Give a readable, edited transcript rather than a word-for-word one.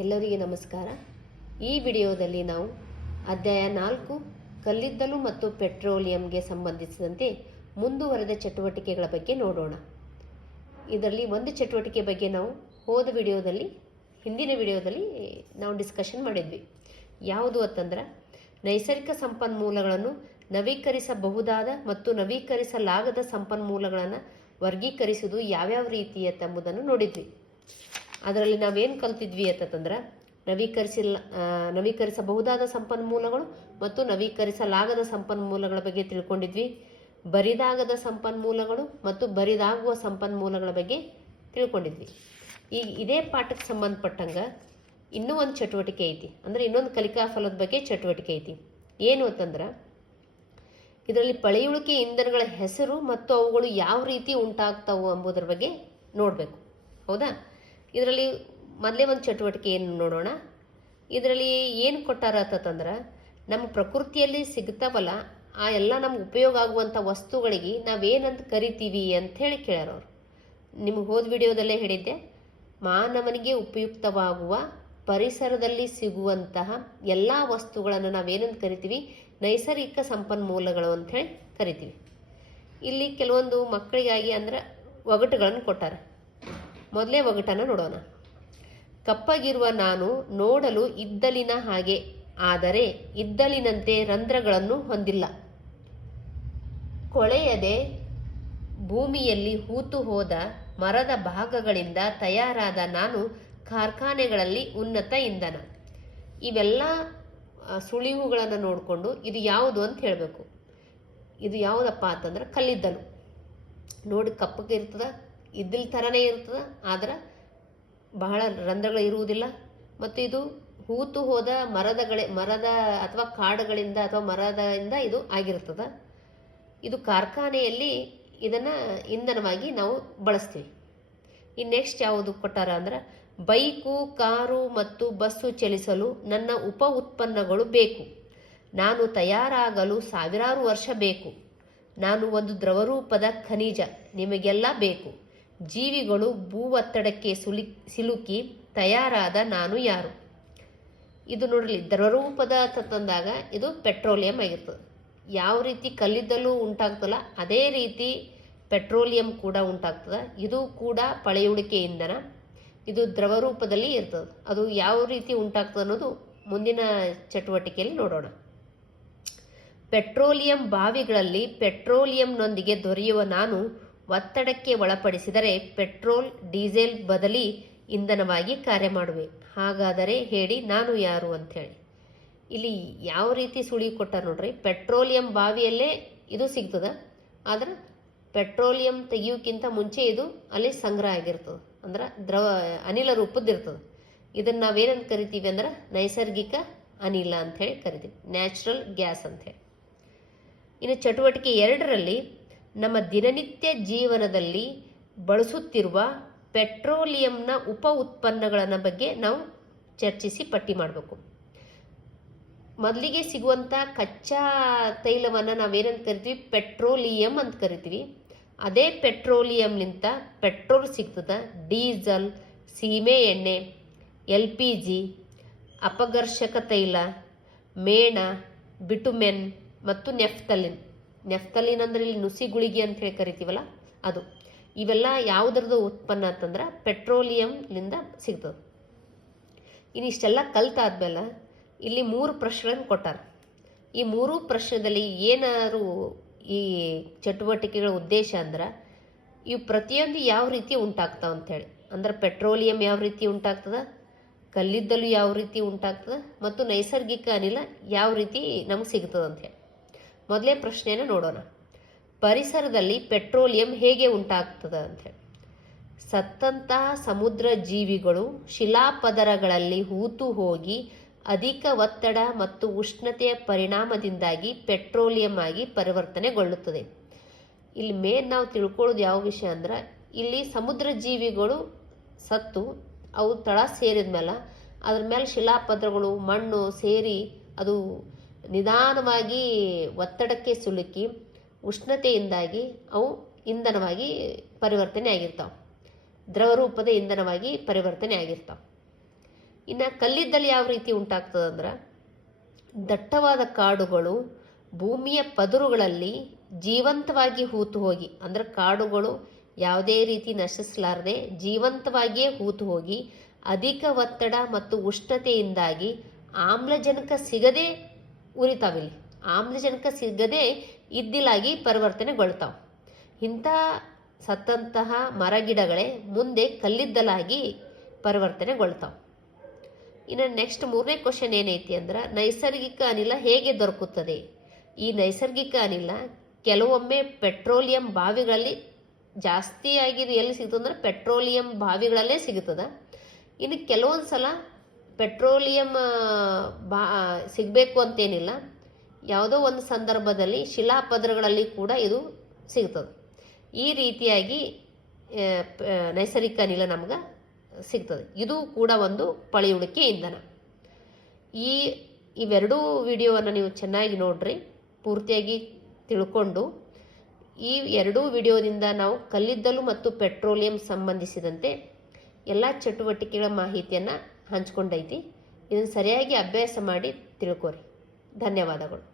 ಎಲ್ಲರಿಗೆ ನಮಸ್ಕಾರ. ಈ ವಿಡಿಯೋದಲ್ಲಿ ನಾವು ಅಧ್ಯಾಯ 4 ಕಲ್ಲಿದ್ದಲು ಮತ್ತು ಪೆಟ್ರೋಲಿಯಂಗೆ ಸಂಬಂಧಿಸಿದಂತೆ ಮುಂದುವರೆದ ಚಟುವಟಿಕೆಗಳ ಬಗ್ಗೆ ನೋಡೋಣ. ಇದರಲ್ಲಿ ಒಂದು ಚಟುವಟಿಕೆ ಬಗ್ಗೆ ನಾವು ಹಿಂದಿನ ವಿಡಿಯೋದಲ್ಲಿ ನಾವು ಡಿಸ್ಕಷನ್ ಮಾಡಿದ್ವಿ. ಯಾವುದು ಅಂತಂದ್ರೆ ನೈಸರ್ಗಿಕ ಸಂಪನ್ಮೂಲಗಳನ್ನು ನವೀಕರಿಸಬಹುದಾದ ಮತ್ತು ನವೀಕರಿಸಲಾಗದ ಸಂಪನ್ಮೂಲಗಳನ್ನು ವರ್ಗೀಕರಿಸುವುದು ಯಾವ್ಯಾವ ರೀತಿ ಎಂಬುದನ್ನು ನೋಡಿದ್ವಿ. ಅದರಲ್ಲಿ ನಾವೇನು ಕಲ್ತಿದ್ವಿ ಅಂತಂದ್ರೆ ನವೀಕರಿಸಬಹುದಾದ ಸಂಪನ್ಮೂಲಗಳು ಮತ್ತು ನವೀಕರಿಸಲಾಗದ ಸಂಪನ್ಮೂಲಗಳ ಬಗ್ಗೆ ತಿಳ್ಕೊಂಡಿದ್ವಿ. ಬರಿದಾಗದ ಸಂಪನ್ಮೂಲಗಳು ಮತ್ತು ಬರಿದಾಗುವ ಸಂಪನ್ಮೂಲಗಳ ಬಗ್ಗೆ ತಿಳ್ಕೊಂಡಿದ್ವಿ. ಈಗ ಇದೇ ಪಾಠಕ್ಕೆ ಸಂಬಂಧಪಟ್ಟಂಗೆ ಇನ್ನೂ ಒಂದು ಚಟುವಟಿಕೆ ಐತಿ, ಅಂದರೆ ಇನ್ನೊಂದು ಕಲಿಕಾ ಫಲದ ಬಗ್ಗೆ ಚಟುವಟಿಕೆ ಐತಿ. ಏನು ಅಂತಂದ್ರೆ ಇದರಲ್ಲಿ ಪಳೆಯುಳಿಕೆ ಇಂಧನಗಳ ಹೆಸರು ಮತ್ತು ಅವುಗಳು ಯಾವ ರೀತಿ ಉಂಟಾಗ್ತಾವು ಎಂಬುದರ ಬಗ್ಗೆ ನೋಡಬೇಕು. ಹೌದಾ? ಇದರಲ್ಲಿ ಮೊದಲೇ ಒಂದು ಚಟುವಟಿಕೆ ಏನು ನೋಡೋಣ. ಇದರಲ್ಲಿ ಏನು ಕೊಟ್ಟಾರ ಅಂತಂದ್ರೆ ನಮ್ಮ ಪ್ರಕೃತಿಯಲ್ಲಿ ಸಿಗ್ತಾವಲ್ಲ ಆ ಎಲ್ಲ ನಮ್ಗೆ ಉಪಯೋಗ ಆಗುವಂಥ ವಸ್ತುಗಳಿಗೆ ನಾವೇನಂತ ಕರಿತೀವಿ ಅಂಥೇಳಿ ಕೇಳ್ಯಾರ ಅವರು. ನಿಮ್ಗೆ ಹೋದ ವಿಡಿಯೋದಲ್ಲೇ ಹೇಳಿದ್ದೆ, ಮಾನವನಿಗೆ ಉಪಯುಕ್ತವಾಗುವ ಪರಿಸರದಲ್ಲಿ ಸಿಗುವಂತಹ ಎಲ್ಲ ವಸ್ತುಗಳನ್ನು ನಾವೇನಂತ ಕರಿತೀವಿ? ನೈಸರ್ಗಿಕ ಸಂಪನ್ಮೂಲಗಳು ಅಂಥೇಳಿ ಕರಿತೀವಿ. ಇಲ್ಲಿ ಕೆಲವೊಂದು ಮಕ್ಕಳಿಗಾಗಿ ಅಂದ್ರೆ ಒಗಟುಗಳನ್ನು ಕೊಟ್ಟಾರ. ಮೊದಲೇ ಒಗಟನ್ನು ನೋಡೋಣ. ಕಪ್ಪಗಿರುವ ನಾನು ನೋಡಲು ಇದ್ದಲಿನ ಹಾಗೆ, ಆದರೆ ಇದ್ದಲಿನಂತೆ ರಂಧ್ರಗಳನ್ನು ಹೊಂದಿಲ್ಲ. ಕೊಳೆಯದೆ ಭೂಮಿಯಲ್ಲಿ ಹೂತು ಹೋದ ಮರದ ಭಾಗಗಳಿಂದ ತಯಾರಾದ ನಾನು ಕಾರ್ಖಾನೆಗಳಲ್ಲಿ ಉನ್ನತ ಇಂಧನ. ಇವೆಲ್ಲ ಸುಳಿವುಗಳನ್ನು ನೋಡಿಕೊಂಡು ಇದು ಯಾವುದು ಅಂತ ಹೇಳಬೇಕು. ಇದು ಯಾವುದಪ್ಪ ಅಂತಂದ್ರೆ ಕಲ್ಲಿದ್ದಲು. ನೋಡಿ, ಕಪ್ಪಗೆ ಇರ್ತದೆ, ಇದ್ದಿಲ್ ಥರನೇ ಇರ್ತದೆ, ಆದ್ರೆ ಬಹಳ ರಂಧ್ರಗಳು ಇರುವುದಿಲ್ಲ. ಮತ್ತು ಇದು ಹೂತು ಹೋದ ಮರದ ಅಥವಾ ಕಾಡುಗಳಿಂದ ಅಥವಾ ಮರದಿಂದ ಇದು ಆಗಿರ್ತದೆ. ಇದು ಕಾರ್ಖಾನೆಯಲ್ಲಿ ಇದನ್ನು ಇಂಧನವಾಗಿ ನಾವು ಬಳಸ್ತೀವಿ. ಇನ್ನು ನೆಕ್ಸ್ಟ್ ಯಾವುದು ಕೊಟ್ಟಾರ ಅಂದ್ರೆ ಬೈಕು, ಕಾರು ಮತ್ತು ಬಸ್ಸು ಚಲಿಸಲು ನನ್ನ ಉಪ ಉತ್ಪನ್ನಗಳು ಬೇಕು. ನಾನು ತಯಾರಾಗಲು ಸಾವಿರಾರು ವರ್ಷ ಬೇಕು. ನಾನು ಒಂದು ದ್ರವರೂಪದ ಖನಿಜ, ನಿಮಗೆಲ್ಲ ಬೇಕು. ಜೀವಿಗಳು ಭೂ ಒತ್ತಡಕ್ಕೆ ಸಿಲುಕಿ ತಯಾರಾದ ನಾನು ಯಾರು? ಇದು ನೋಡಲಿ, ದ್ರವರೂಪದ ತಂದಾಗ ಇದು ಪೆಟ್ರೋಲಿಯಂ ಆಗಿರ್ತದೆ. ಯಾವ ರೀತಿ ಕಲ್ಲಿದ್ದಲು ಉಂಟಾಗ್ತಲ್ಲ ಅದೇ ರೀತಿ ಪೆಟ್ರೋಲಿಯಂ ಕೂಡ ಉಂಟಾಗ್ತದೆ. ಇದು ಕೂಡ ಪಳೆಯುಳಿಕೆ ಇಂಧನ. ಇದು ದ್ರವರೂಪದಲ್ಲಿ ಇರ್ತದೆ. ಅದು ಯಾವ ರೀತಿ ಉಂಟಾಗ್ತದೆ ಅನ್ನೋದು ಮುಂದಿನ ಚಟುವಟಿಕೆಯಲ್ಲಿ ನೋಡೋಣ. ಪೆಟ್ರೋಲಿಯಂ ಬಾವಿಗಳಲ್ಲಿ ಪೆಟ್ರೋಲಿಯಂನೊಂದಿಗೆ ದೊರೆಯುವ ನಾನು ಒತ್ತಡಕ್ಕೆ ಒಳಪಡಿಸಿದರೆ ಪೆಟ್ರೋಲ್, ಡೀಸೆಲ್ ಬದಲಿ ಇಂಧನವಾಗಿ ಕಾರ್ಯ ಮಾಡುವೆ. ಹಾಗಾದರೆ ಹೇಳಿ ನಾನು ಯಾರು ಅಂಥೇಳಿ. ಇಲ್ಲಿ ಯಾವ ರೀತಿ ಸುಳಿ ಕೊಟ್ಟಾರ ನೋಡ್ರಿ. ಪೆಟ್ರೋಲಿಯಂ ಬಾವಿಯಲ್ಲೇ ಇದು ಸಿಗ್ತದೆ, ಆದ್ರೆ ಪೆಟ್ರೋಲಿಯಂ ತೆಗಿಯೋಕ್ಕಿಂತ ಮುಂಚೆ ಇದು ಅಲ್ಲಿ ಸಂಗ್ರಹ ಆಗಿರ್ತದೆ, ಅಂದ್ರೆ ಅನಿಲ ರೂಪದ್ದಿರ್ತದೆ. ಇದನ್ನು ನಾವೇನಂತ ಕರಿತೀವಿ ಅಂದ್ರೆ ನೈಸರ್ಗಿಕ ಅನಿಲ ಅಂಥೇಳಿ ಕರಿತೀವಿ, ನ್ಯಾಚುರಲ್ ಗ್ಯಾಸ್ ಅಂಥೇಳಿ. ಇನ್ನು ಚಟುವಟಿಕೆ 2ರಲ್ಲಿ ನಮ್ಮ ದಿನನಿತ್ಯ ಜೀವನದಲ್ಲಿ ಬಳಸುತ್ತಿರುವ ಪೆಟ್ರೋಲಿಯಂನ ಉಪ ಉತ್ಪನ್ನಗಳ ಬಗ್ಗೆ ನಾವು ಚರ್ಚಿಸಿ ಪಟ್ಟಿ ಮಾಡಬೇಕು. ಮೊದಲಿಗೆ ಸಿಗುವಂಥ ಕಚ್ಚಾ ತೈಲವನ್ನು ನಾವೇನಂತ ಕರಿತೀವಿ? ಪೆಟ್ರೋಲಿಯಂ ಅಂತ ಕರಿತೀವಿ. ಅದೇ ಪೆಟ್ರೋಲಿಯಂನಿಂದ ಪೆಟ್ರೋಲ್ ಸಿಗ್ತದೆ, ಡೀಸೆಲ್, ಸೀಮೆ ಎಣ್ಣೆ, LPG, ಅಪಘರ್ಷಕ ತೈಲ, ಮೇಣ, ಬಿಟುಮೆನ್ ಮತ್ತು ನೆಫ್ತಲಿನ್ ಅಂದ್ರೆ ಇಲ್ಲಿ ನುಸಿ ಗುಳಿಗೆ ಅಂತ ಹೇಳಿ ಕರಿತೀವಲ್ಲ ಅದು. ಇವೆಲ್ಲ ಯಾವುದ್ರದ್ದು ಉತ್ಪನ್ನ ಅಂತಂದ್ರೆ ಪೆಟ್ರೋಲಿಯಂನಿಂದ ಸಿಗ್ತದೆ. ಇನ್ನಿಷ್ಟೆಲ್ಲ ಕಲ್ತಾದ್ಮೇಲೆ ಇಲ್ಲಿ 3 ಪ್ರಶ್ನೆಗಳನ್ನು ಕೊಟ್ಟಾರ. ಈ 3 ಪ್ರಶ್ನೆದಲ್ಲಿ ಏನಾದ್ರು ಈ ಚಟುವಟಿಕೆಗಳ ಉದ್ದೇಶ ಅಂದ್ರೆ ಇವು ಪ್ರತಿಯೊಂದು ಯಾವ ರೀತಿ ಉಂಟಾಗ್ತಾವ ಅಂಥೇಳಿ. ಅಂದ್ರೆ ಪೆಟ್ರೋಲಿಯಂ ಯಾವ ರೀತಿ ಉಂಟಾಗ್ತದೆ, ಕಲ್ಲಿದ್ದಲು ಯಾವ ರೀತಿ ಉಂಟಾಗ್ತದೆ, ಮತ್ತು ನೈಸರ್ಗಿಕ ಅನಿಲ ಯಾವ ರೀತಿ ನಮ್ಗೆ ಸಿಗ್ತದೆ ಅಂಥೇಳಿ. ಮೊದಲೇ ಪ್ರಶ್ನೆಯನ್ನು ನೋಡೋಣ. ಪರಿಸರದಲ್ಲಿ ಪೆಟ್ರೋಲಿಯಂ ಹೇಗೆ ಉಂಟಾಗ್ತದೆ ಅಂಥೇಳಿ. ಸತ್ತಂತಹ ಸಮುದ್ರ ಜೀವಿಗಳು ಶಿಲಾಪದರಗಳಲ್ಲಿ ಹೂತು ಹೋಗಿ ಅಧಿಕ ಒತ್ತಡ ಮತ್ತು ಉಷ್ಣತೆಯ ಪರಿಣಾಮದಿಂದಾಗಿ ಪೆಟ್ರೋಲಿಯಂ ಆಗಿ ಪರಿವರ್ತನೆಗೊಳ್ಳುತ್ತದೆ. ಇಲ್ಲಿ ಮೇನ್ ನಾವು ತಿಳ್ಕೊಳ್ಳೋದು ಯಾವ ವಿಷಯ ಅಂದ್ರೆ, ಇಲ್ಲಿ ಸಮುದ್ರ ಜೀವಿಗಳು ಸತ್ತು ಅವು ತಳ ಸೇರಿದ ಮೇಲೆ ಅದ್ರ ಮೇಲೆ ಶಿಲಾಪದರಗಳು, ಮಣ್ಣು ಸೇರಿ ಅದು ನಿಧಾನವಾಗಿ ಒತ್ತಡಕ್ಕೆ ಸಿಲುಕಿ ಉಷ್ಣತೆಯಿಂದಾಗಿ ಅವು ಇಂಧನವಾಗಿ ಪರಿವರ್ತನೆ ಆಗಿರ್ತಾವೆ, ದ್ರವರೂಪದ ಇಂಧನವಾಗಿ ಪರಿವರ್ತನೆ ಆಗಿರ್ತಾವೆ. ಇನ್ನು ಕಲ್ಲಿದ್ದಲು ಯಾವ ರೀತಿ ಉಂಟಾಗ್ತದಂದ್ರೆ ದಟ್ಟವಾದ ಕಾಡುಗಳು ಭೂಮಿಯ ಪದರುಗಳಲ್ಲಿ ಜೀವಂತವಾಗಿ ಹೂತು ಹೋಗಿ, ಅಂದ್ರೆ ಕಾಡುಗಳು ಯಾವುದೇ ರೀತಿ ನಶಿಸಲಾರದೆ ಜೀವಂತವಾಗಿಯೇ ಹೂತು ಹೋಗಿ ಅಧಿಕ ಒತ್ತಡ ಮತ್ತು ಉಷ್ಣತೆಯಿಂದಾಗಿ ಆಮ್ಲಜನಕ ಸಿಗದೆ ಉರಿತಾವಿಲ್ಲಿ, ಆಮ್ಲಜನಕ ಸಿಗದೆ ಇದ್ದಿಲಾಗಿ ಪರಿವರ್ತನೆಗೊಳ್ತಾವೆ. ಇಂಥ ಸತ್ತಂತಹ ಮರಗಿಡಗಳೇ ಮುಂದೆ ಕಲ್ಲಿದ್ದಲಾಗಿ ಪರಿವರ್ತನೆಗೊಳ್ತಾವೆ. ಇನ್ನು ನೆಕ್ಸ್ಟ್ 3ನೇ ಕ್ವಶನ್ ಏನೈತಿ ಅಂದ್ರೆ ನೈಸರ್ಗಿಕ ಅನಿಲ ಹೇಗೆ ದೊರಕುತ್ತದೆ? ಈ ನೈಸರ್ಗಿಕ ಅನಿಲ ಕೆಲವೊಮ್ಮೆ ಪೆಟ್ರೋಲಿಯಂ ಬಾವಿಗಳಲ್ಲಿ ಜಾಸ್ತಿಯಾಗಿ ಎಲ್ಲಿ ಸಿಗ್ತದೆ ಅಂದ್ರೆ ಪೆಟ್ರೋಲಿಯಂ ಬಾವಿಗಳಲ್ಲೇ ಸಿಗುತ್ತದೆ. ಇನ್ನು ಕೆಲವೊಂದು ಸಲ ಪೆಟ್ರೋಲಿಯಂ ಸಿಗಬೇಕು ಅಂತೇನಿಲ್ಲ, ಯಾವುದೋ ಒಂದು ಸಂದರ್ಭದಲ್ಲಿ ಶಿಲಾಪದರಗಳಲ್ಲಿ ಕೂಡ ಇದು ಸಿಗ್ತದೆ. ಈ ರೀತಿಯಾಗಿ ನೈಸರ್ಗಿಕ ಅನಿಲ ನಮ್ಗೆ ಸಿಗ್ತದೆ. ಇದು ಕೂಡ ಒಂದು ಪಳೆಯುಳಿಕೆ ಇಂಧನ. ಇವೆರಡೂ ವಿಡಿಯೋವನ್ನು ನೀವು ಚೆನ್ನಾಗಿ ನೋಡ್ರಿ, ಪೂರ್ತಿಯಾಗಿ ತಿಳ್ಕೊಂಡು ಈ ಎರಡೂ ವಿಡಿಯೋದಿಂದ ನಾವು ಕಲ್ಲಿದ್ದಲು ಮತ್ತು ಪೆಟ್ರೋಲಿಯಂ ಸಂಬಂಧಿಸಿದಂತೆ ಎಲ್ಲ ಚಟುವಟಿಕೆಗಳ ಮಾಹಿತಿಯನ್ನು ಹಂಚ್ಕೊಂಡೈತಿ. ಇದನ್ನು ಸರಿಯಾಗಿ ಅಭ್ಯಾಸ ಮಾಡಿ ತಿಳ್ಕೊರಿ. ಧನ್ಯವಾದಗಳು.